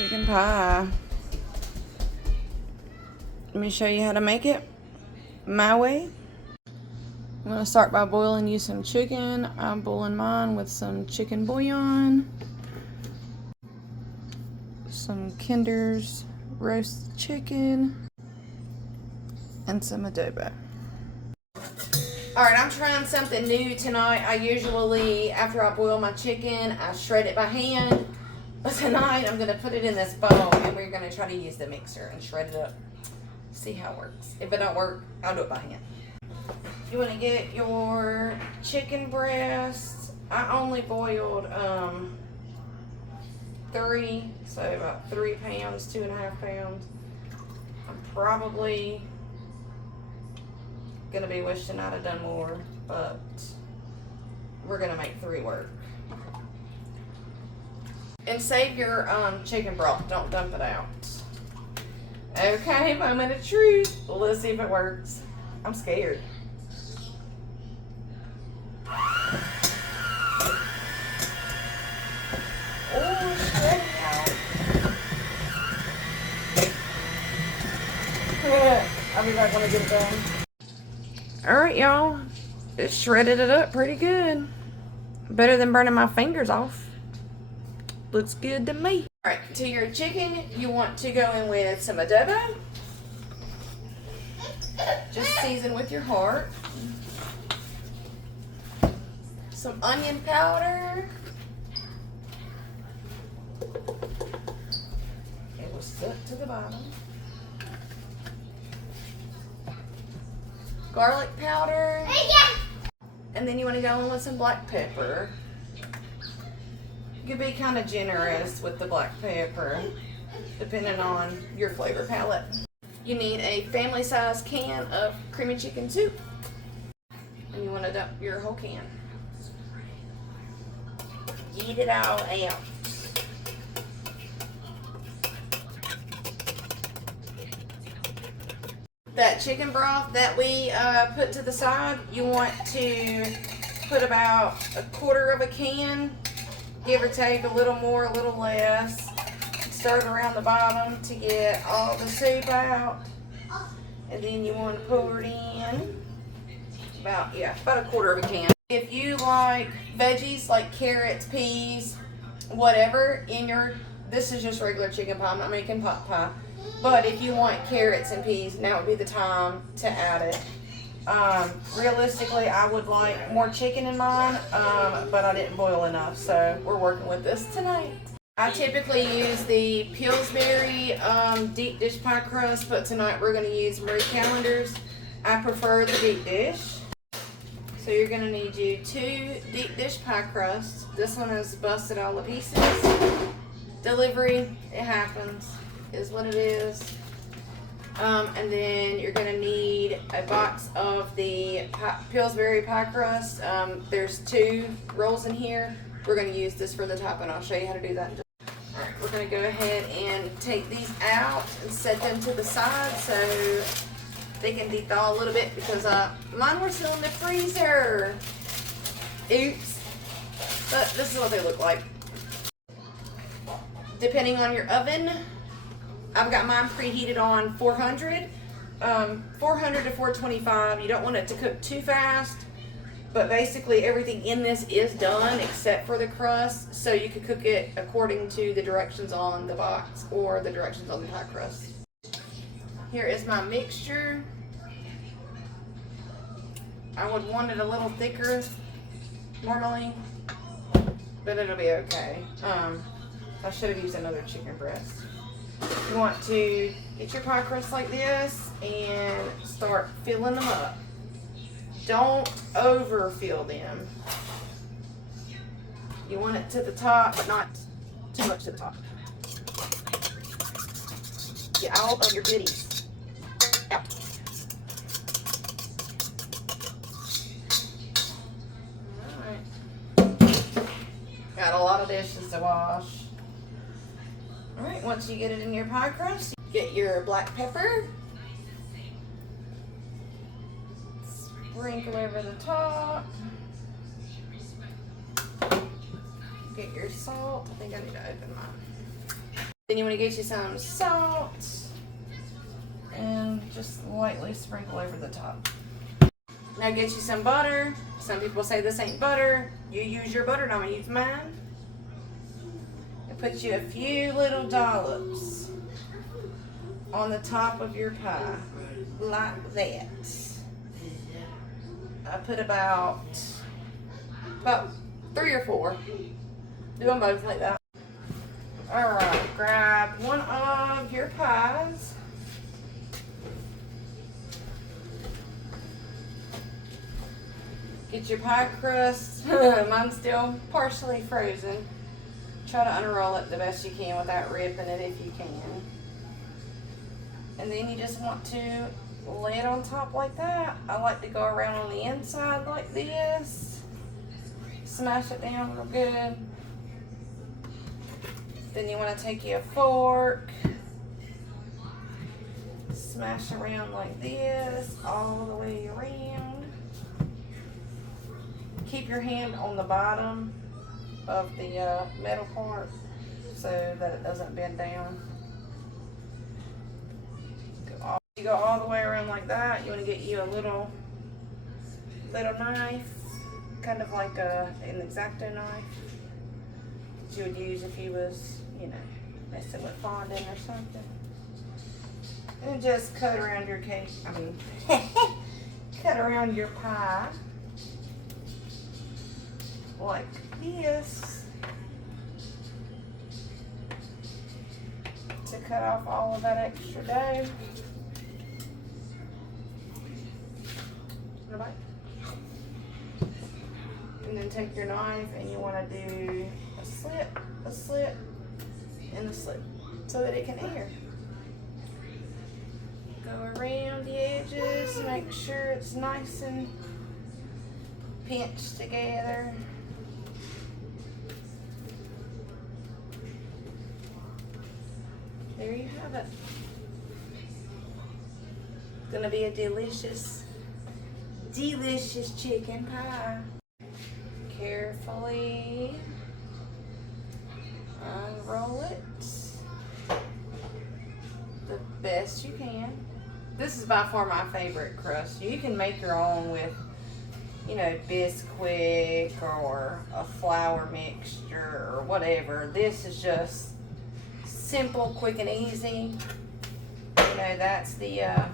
chicken pie. Let me show you how to make it my way. I'm going to start by boiling you some chicken. I'm boiling mine with some chicken bouillon, some Kinder's roast chicken, and some adobo. Alright, I'm trying something new tonight. I usually, after I boil my chicken, I shred it by hand. But tonight, I'm going to put it in this bowl, and we're going to try to use the mixer and shred it up. See how it works. If it don't work, I'll do it by hand. You want to get your chicken breast. I only boiled 3, so about 3 pounds, 2.5 pounds. I'm probably gonna be wishing I'd have done more, but we're gonna make 3 work. And save your chicken broth. Don't dump it out. Okay, moment of truth. Let's see if it works. I'm scared. Oh, shit. I'll be back when I get it done. Alright, y'all. It shredded it up pretty good. Better than burning my fingers off. Looks good to me. Alright, to your chicken, you want to go in with some adobo. Just season with your heart. Some onion powder. It was stuck to the bottom. Garlic powder. And then you want to go in with some black pepper. You can be kind of generous with the black pepper, depending on your flavor palette. You need a family size can of creamy chicken soup. And you want to dump your whole can. Eat it all out. That chicken broth that we put to the side, you want to put about 1/4 of a can, give or take, a little more, a little less. Stir it around the bottom to get all the soup out. And then you want to pour it in about 1/4 of a can. If you like veggies like carrots, peas, whatever in your, this is just regular chicken pie, I'm not making pot pie. But if you want carrots and peas, now would be the time to add it. Realistically, I would like more chicken in mine, but I didn't boil enough, so we're working with this tonight. I typically use the Pillsbury deep dish pie crust, but tonight we're going to use Marie Callender's. I prefer the deep dish. So you're going to need you 2 deep dish pie crusts. This one is busted all to pieces. Delivery, it happens, is what it is. And then you're going to need a box of the Pillsbury pie crust. There's 2 rolls in here. We're going to use this for the top, and I'll show you how to do that in just a minute. Alright, we're going to go ahead and take these out and set them to the side so they can de-thaw a little bit, because mine were still in the freezer. Oops. But this is what they look like. Depending on your oven, I've got mine preheated on 400. 400 to 425. You don't want it to cook too fast, but basically everything in this is done except for the crust, so you can cook it according to the directions on the box or the directions on the pie crust. Here is my mixture. I would want it a little thicker normally, but it'll be okay. I should have used another chicken breast. You want to get your pie crust like this and start filling them up. Don't overfill them. You want it to the top, but not too much to the top. Get all of your goodies out. Alright. Got a lot of dishes to wash. Alright, once you get it in your pie crust, get your black pepper. Sprinkle over the top. Get your salt. I think I need to open mine. Then you want to get you some salt and just lightly sprinkle over the top. Now get you some butter. Some people say this ain't butter. You use your butter, and I'm gonna use mine. And put you a few little dollops on the top of your pie, like that. I put about 3 or 4. Do them both like that. Alright, grab one of your pies. Get your pie crust. Mine's still partially frozen. Try to unroll it the best you can without ripping it if you can. And then you just want to lay it on top like that. I like to go around on the inside like this. Smash it down real good. Then you want to take you a fork. Smash around like this all the way around. Keep your hand on the bottom of the metal part so that it doesn't bend down. You go all the way around like that. You want to get you a little knife, kind of like an X-Acto knife that you would use if you was, you know, messing with fondant or something. And just cut around your cake. Cut around your pie like this to cut off all of that extra dough. And then take your knife and you want to do a slit, and a slit so that it can air. Go around the edges, make sure it's nice and pinched together. There you have it. It's gonna be a delicious chicken pie. Carefully unroll it the best you can. This is by far my favorite crust. You can make your own with, you know, Bisquick or a flour mixture or whatever. This is just simple, quick, and easy. You know, that's the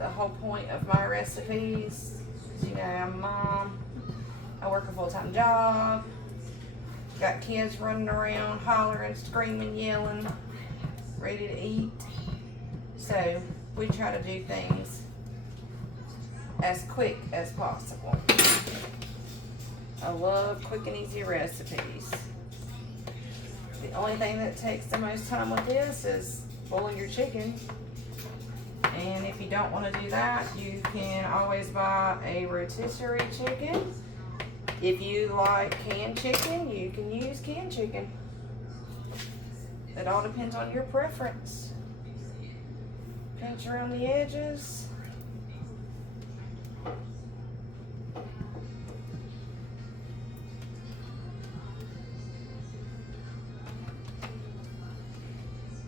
whole point of my recipes. You know, I'm a mom. I work a full-time job. Got kids running around, hollering, screaming, yelling, ready to eat. So we try to do things as quick as possible. I love quick and easy recipes. The only thing that takes the most time with this is boiling your chicken. And if you don't want to do that, you can always buy a rotisserie chicken. If you like canned chicken, you can use canned chicken. It all depends on your preference. Pinch around the edges.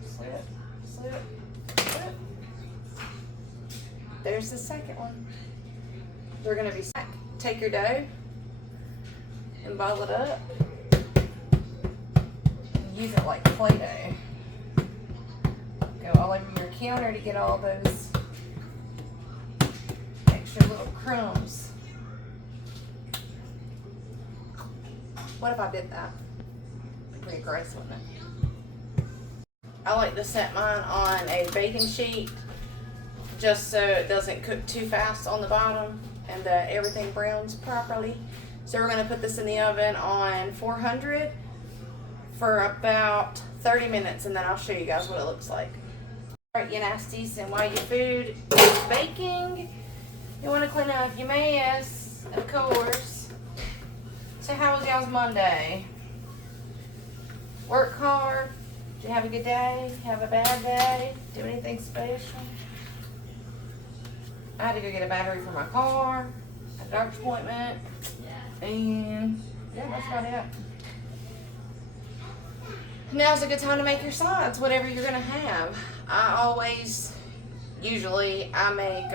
Slip, slip, slip. There's the second one. They're gonna be take your dough and ball it up. And use it like Play-Doh. Go all over your counter to get all those extra little crumbs. What if I did that? Pretty gross, wouldn't it? I like to set mine on a baking sheet just so it doesn't cook too fast on the bottom and everything browns properly. So we're going to put this in the oven on 400 for about 30 minutes, and then I'll show you guys what it looks like. Alright, you nasties, and while your food is baking, you want to clean up your mess, of course. So how was y'all's Monday? Work hard? Did you have a good day? Have a bad day? Do anything special? I had to go get a battery for my car, a doctor's appointment, and yeah, that's about it. Now's a good time to make your sides, whatever you're gonna have. Usually I make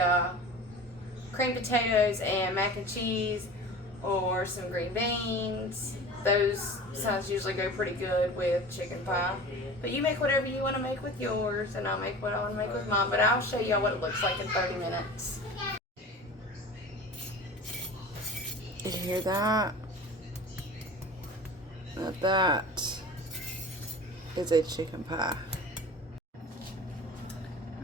cream potatoes and mac and cheese, or some green beans. Those sides usually go pretty good with chicken pie. But you make whatever you want to make with yours, and I'll make what I want to make with mine. But I'll show y'all what it looks like in 30 minutes. You hear that? Now that is a chicken pie.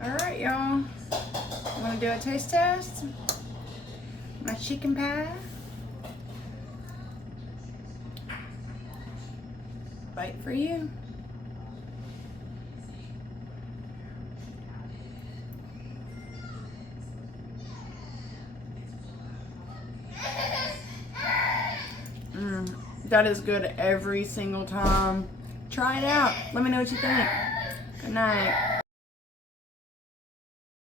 Alright, y'all. I'm going to do a taste test. My chicken pie. Bite for you. That is good every single time. Try it out. Let me know what you think. Good night.